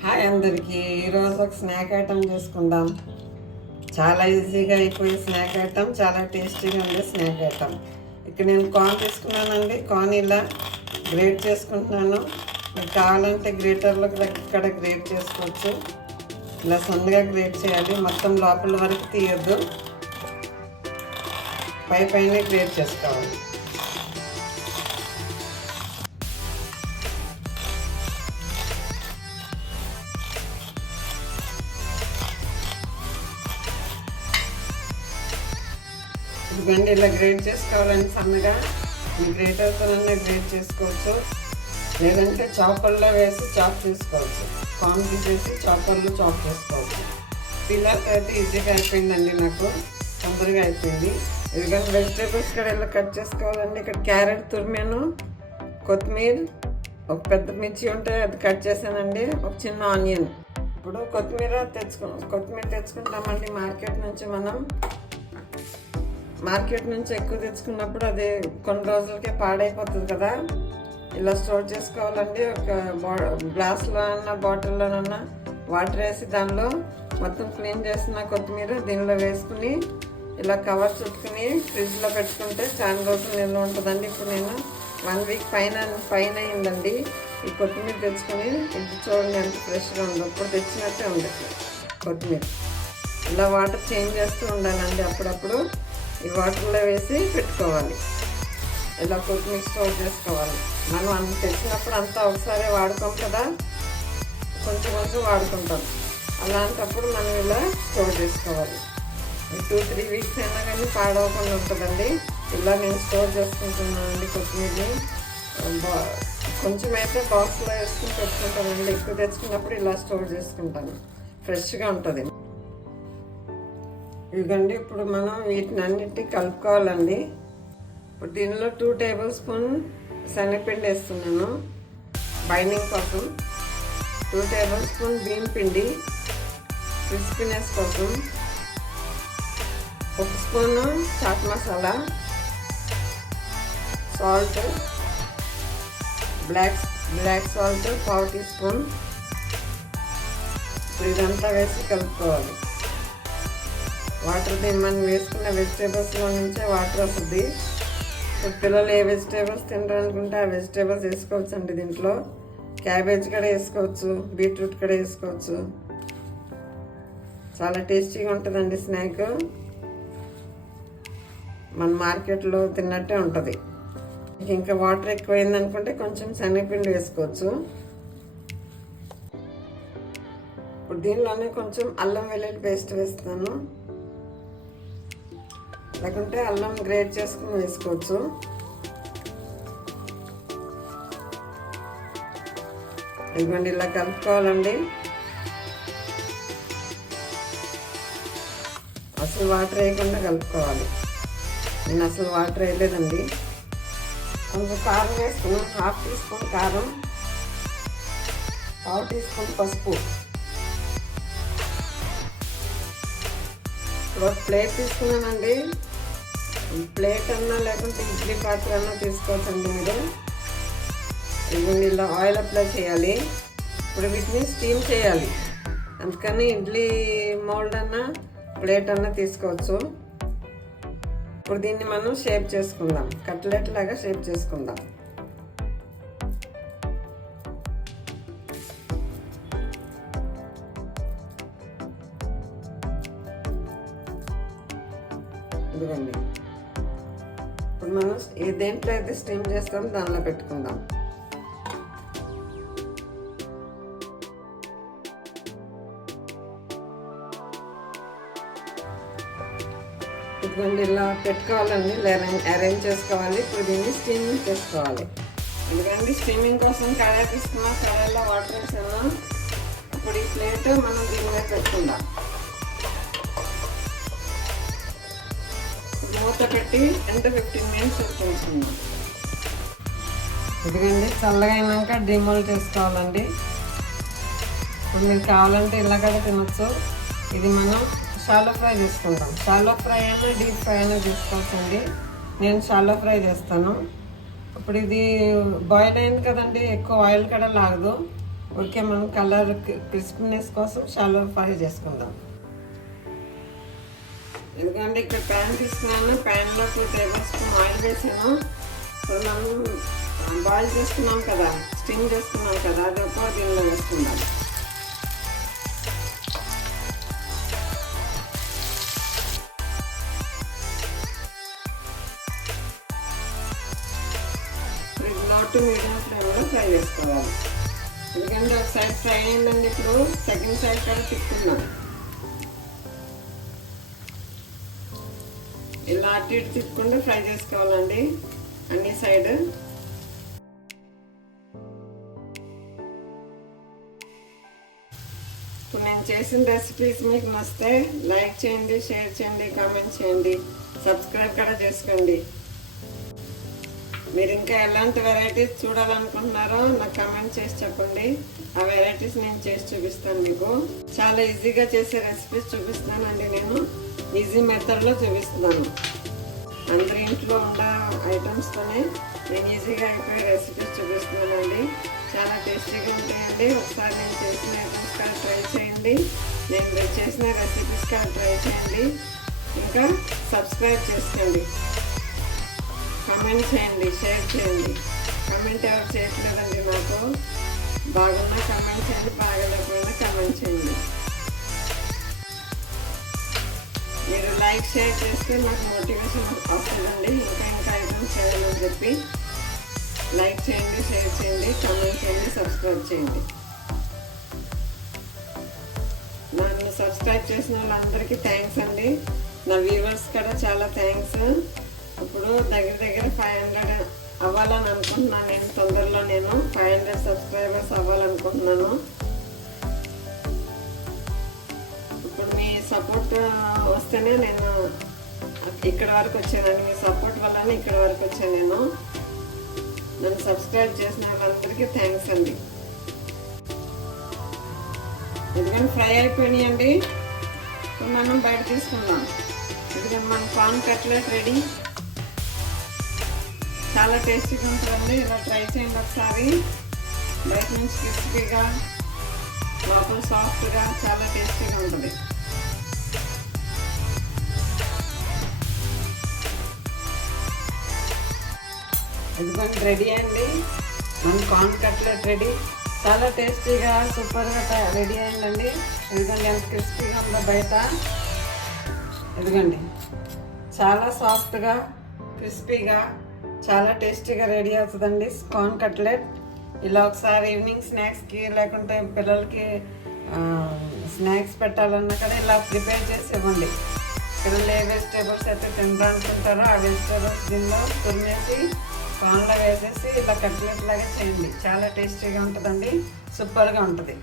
Hi అందరికీ. ఈరోజు ఒక స్నాక్ ఐటమ్ చేసుకుందాం. చాలా ఈజీగా అయిపోయే స్నాక్ ఐటమ్, చాలా టేస్టీగా ఉండే స్నాక్ ఐటమ్. ఇక్కడ నేను కార్న్ తీసుకున్నానండి. కార్న్ ఇలా గ్రేట్ చేసుకుంటున్నాను. మీకు కావాలంటే గ్రేటర్లో ఇక్కడ గ్రేట్ చేసుకోవచ్చు. ఇలా సన్నగా గ్రేట్ చేయాలి. మొత్తం లోపల వరకు తీయద్దు, పైనే గ్రేట్ చేసుకోవాలి. ఇదిగోండి, ఇలా గ్రేట్ చేసుకోవాలని సన్నగా ఈ గ్రేటర్తోనే గ్రేట్ చేసుకోవచ్చు, లేదంటే చాపర్లో వేసి చాప్ చేసుకోవచ్చు. కార్న్ తీసేసి చాపర్లో చాప్ చేసుకోవచ్చు. పిల్లలకి అయితే ఈజీగా అయిపోయిందండి, నాకు తొందరగా అయిపోయింది. ఇదిగోండి, వెజిటేబుల్స్ ఇక్కడ ఇలా కట్ చేసుకోవాలండి. ఇక్కడ క్యారెట్ తురిమాను, కొత్తిమీర, ఒక పెద్ద మిర్చి ఉంటే అది కట్ చేశానండి, ఒక చిన్న ఆనియన్. ఇప్పుడు కొత్తిమీర తెచ్చుకుంటామండి మార్కెట్ నుంచి ఎక్కువ తెచ్చుకున్నప్పుడు అది కొన్ని రోజులకే పాడైపోతుంది కదా. ఇలా స్టోర్ చేసుకోవాలండి. ఒక గ్లాస్లో అన్నా బాటిల్లోనన్నా వాటర్ వేసి దానిలో మొత్తం క్లీన్ చేసిన కొత్తిమీర దీనిలో వేసుకుని ఇలా కవర్ చుట్టుకుని ఫ్రిడ్జ్లో పెట్టుకుంటే చాలా రోజులు నిల్వ ఉంటుందండి. ఇప్పుడు నేను 1 వీక్ పైన అయిందండి ఈ కొత్తిమీర తెచ్చుకొని. ఇది చూడండి ఎంత ఫ్రెష్గా ఉందో, ఇప్పుడు తెచ్చినట్టే ఉంది కొత్తిమీర. ఇలా వాటర్ చేంజ్ చేస్తూ ఉండాలండి. అప్పుడప్పుడు ఈ వాటర్లో వేసి పెట్టుకోవాలి. ఇలా కొత్తిమీర స్టోర్ చేసుకోవాలి. మనం అంత తెచ్చినప్పుడు అంతా ఒకసారి వాడుకోం కదా, కొంచెం వాడుకుంటాం. అలాంటప్పుడు మనం ఇలా స్టోర్ చేసుకోవాలి. 2-3 వీక్స్ అయినా కానీ పాడవకుండా ఉంటుందండి. ఇలా నేను స్టోర్ చేసుకుంటున్నానండి కొత్తిమీరని. కొంచెం అయితే బాక్స్లో వేసుకుని పెట్టుకుంటానండి. ఎక్కువ తెచ్చుకున్నప్పుడు ఇలా స్టోర్ చేసుకుంటాను, ఫ్రెష్గా ఉంటుంది. ఇదిగండి, ఇప్పుడు మనం వీటిని అన్నిటినీ కలుపుకోవాలండి. ఇప్పుడు దీనిలో 2 టేబుల్ స్పూన్ శనగపిండి వేస్తున్నాను బైండింగ్ కోసం, 2 టేబుల్ స్పూన్ బియ్యం పిండి క్రిస్పీనెస్ కోసం, 1 spoon chaat masala, salt, black salt 1/4 teaspoon. ఇదంతా వేసి కలుపుకోవాలి. వాటర్ మనం వేసుకున్న వెజిటేబుల్స్లో నుంచే వాటర్ వస్తుంది. ఇప్పుడు పిల్లలు ఏ వెజిటేబుల్స్ తినడానుకుంటే ఆ వెజిటేబుల్స్ వేసుకోవచ్చు అండి. దీంట్లో క్యాబేజ్ కూడా వేసుకోవచ్చు, బీట్రూట్ కూడా వేసుకోవచ్చు. చాలా టేస్టీగా ఉంటుందండి స్నాక్. మన మార్కెట్లో తిన్నట్టే ఉంటుంది. ఇంకా వాటర్ ఎక్కువైంది అనుకుంటే కొంచెం శనగపిండి వేసుకోవచ్చు. ఇప్పుడు దీనిలోనే కొంచెం అల్లం వెల్లుల్లి పేస్ట్ వేస్తాను, లేకుంటే అల్లం గ్రేట్ చేసుకుని వేసుకోవచ్చు. ఇదిగోండి, ఇలా కలుపుకోవాలండి. అసలు వాటర్ వేయకుండా కలుపుకోవాలి. నేను అసలు వాటర్ వేయలేదండి. కొంచెం కారం వేసుకున్నాను, 1/2 టీ స్పూన్ కారం, 1/4 టీ స్పూన్ పసుపు. ఇప్పుడు ఒక ప్లేట్ తీసుకున్నానండి. ప్లేట్ అన్నా లేకుంటే ఇడ్లీ పాత్ర అన్నా తీసుకోవచ్చండి మీరు. ఇవన్నీ ఇలా ఆయిల్ అప్లై చేయాలి. ఇప్పుడు వీటిని స్టీమ్ చేయాలి, అందుకని ఇడ్లీ మౌల్డ్ అన్నా ప్లేట్ అన్నా తీసుకోవచ్చు. ఇప్పుడు దీన్ని మనం షేప్ చేసుకుందాం, కట్లెట్ లాగా షేప్ చేసుకుందాం. ఇదిగండి, ఇప్పుడు మనం దేంట్లో అయితే స్టీమ్ చేస్తాం దానిలో పెట్టుకుందాం. ఇదిగోండి, ఇలా పెట్టుకోవాలండి, అరేంజ్ చేసుకోవాలి. ఇప్పుడు దీన్ని స్టీమింగ్ చేసుకోవాలి. ఎందుకంటే స్టీమింగ్ కోసం కడాయి తీసుకున్నాం, కడాయిలో వాటర్ వేసాను. ఇప్పుడు ఈ ప్లేట్ మనం దీని మీద పెట్టుకుందాం. మూత పెట్టి 10-15 మినిట్స్ ఉడికించుకుందాం. ఎందుకండి చల్లగా అయినాక డిమోల్డ్ చేసుకోవాలండి. ఇప్పుడు మీకు కావాలంటే ఇలా కూడా తినచ్చు. ఇది మనం షాలో ఫ్రై చేసుకుంటాం. షాలో ఫ్రై అయినా డీప్ ఫ్రై అయినా తీసుకోవచ్చండి. నేను షాలో ఫ్రై చేస్తాను. ఇప్పుడు ఇది బాయిల్ అయింది కదండి, ఎక్కువ ఆయిల్ కూడా లాగదు. ఓకే, మనం కలర్ క్రిస్పీనెస్ కోసం షాలో ఫ్రై చేసుకుందాం. ఎందుకంటే ఇక్కడ ప్యాన్ తీసుకున్నాను, ప్యాన్లో 2 టేబుల్ స్పూన్ ఆయిల్ వేసాను. ఇప్పుడు మనం బాయిల్ చేసుకున్నాం కదా, స్టీమ్ చేసుకున్నాం కదా, అది ఒక దీనిలో వేసుకుందాం. నాట్ మీడియం ఫ్లేమ్లో ఫ్రై చేసుకోవాలి. ఎందుకంటే ఒక సైడ్ ఫ్రై అయిందండి, ఇప్పుడు సెకండ్ సైడ్ కూడా తిప్పుకున్నాం. ఇలా అటు ఇటు తిప్పుకుంటూ ఫ్రై చేసుకోవాలండి అన్ని సైడ్. ఇప్పుడు నేను చేసిన రెసిపీస్ మీకు నచ్చితే లైక్ చేయండి, షేర్ చేయండి, కామెంట్ చేయండి, సబ్స్క్రైబ్ కూడా చేసుకోండి. మీరు ఇంకా ఎలాంటి వెరైటీస్ చూడాలనుకుంటున్నారో నాకు కామెంట్ చేసి చెప్పండి. ఆ వెరైటీస్ నేను చేసి చూపిస్తాను. మీకు చాలా ఈజీగా చేసే రెసిపీస్ చూపిస్తానండి. నేను ఈజీ మెథడ్లో చూపిస్తున్నాను. అందరి ఇంట్లో ఉన్న ఐటమ్స్తోనే నేను ఈజీగా అయిపోయే రెసిపీస్ చూపిస్తున్నానండి. చాలా టేస్టీగా ఉంటాయండి. ఒకసారి నేను చేసిన ఐటమ్స్ కూడా ట్రై చేయండి, నేను చేసిన రెసిపీస్ కూడా ట్రై చేయండి. ఇంకా సబ్స్క్రైబ్ చేసుకోండి, కామెంట్ చేయండి, షేర్ చేయండి. కామెంట్ ఎవరు చేయట్లేదండి నాకు. బాగున్నా కామెంట్ చేయండి, బాగలేకపోయినా కామెంట్ చేయండి. మీరు లైక్ షేర్ చేస్తే నాకు మోటివేషన్ వస్తుందండి, ఇంకా ఐటమ్స్ చేయాలని చెప్పి. లైక్ చేయండి, షేర్ చేయండి, కామెంట్ చేయండి, సబ్స్క్రైబ్ చేయండి. నన్ను సబ్స్క్రైబ్ చేసిన వాళ్ళందరికీ థ్యాంక్స్ అండి. నా వ్యూవర్స్ కూడా చాలా థ్యాంక్స్. ఇప్పుడు దగ్గర 500 అవ్వాలని అనుకుంటున్నాను. నేను తొందరలో 500 సబ్స్క్రైబర్స్ అవ్వాలనుకుంటున్నాను. ఇప్పుడు మీ సపోర్ట్ వస్తేనే నేను ఇక్కడ వరకు వచ్చానండి. మీ సపోర్ట్ వల్లనే ఇక్కడ వరకు వచ్చాను నేను. నన్ను సబ్స్క్రైబ్ చేసిన వాళ్ళందరికీ థ్యాంక్స్ అండి. ఎందుకంటే ఫ్రై అయిపోయినాయండి. ఇప్పుడు మనం బయట తీసుకుందాం. ఎందుకంటే మన కార్న్ కట్లెట్ రెడీ. చాలా టేస్టీగా ఉంటుందండి. ఇలా ట్రై చేయండి ఒకసారి. బయట నుంచి క్రిస్పీగా, లోపల సాఫ్ట్గా, చాలా టేస్టీగా ఉంటుంది. ఎందుకంటే రెడీ అండి మన కార్న్ కట్లెట్ రెడీ. చాలా టేస్టీగా, సూపర్గా రెడీ అయిందండి. ఎందుకంటే ఎంత క్రిస్పీగా ఉందో బయట. ఎందుకండి చాలా సాఫ్ట్గా, క్రిస్పీగా, చాలా టేస్టీగా రెడీ అవుతుందండి కార్న్ కట్లెట్. ఇలా ఒకసారి ఈవినింగ్ స్నాక్స్కి లేకుంటే పిల్లలకి స్నాక్స్ పెట్టాలన్నా కూడా ఇలా ప్రిపేర్ చేసి ఇవ్వండి. పిల్లలు ఏ వెజిటేబుల్స్ అయితే తింటారనుకుంటారో ఆ వెజిటేబుల్స్ దీనిలో తురిమేసి కార్న్లో వేసేసి ఇలా కట్లెట్ లాగా చేయండి. చాలా టేస్టీగా ఉంటుందండి, సూపర్గా ఉంటుంది.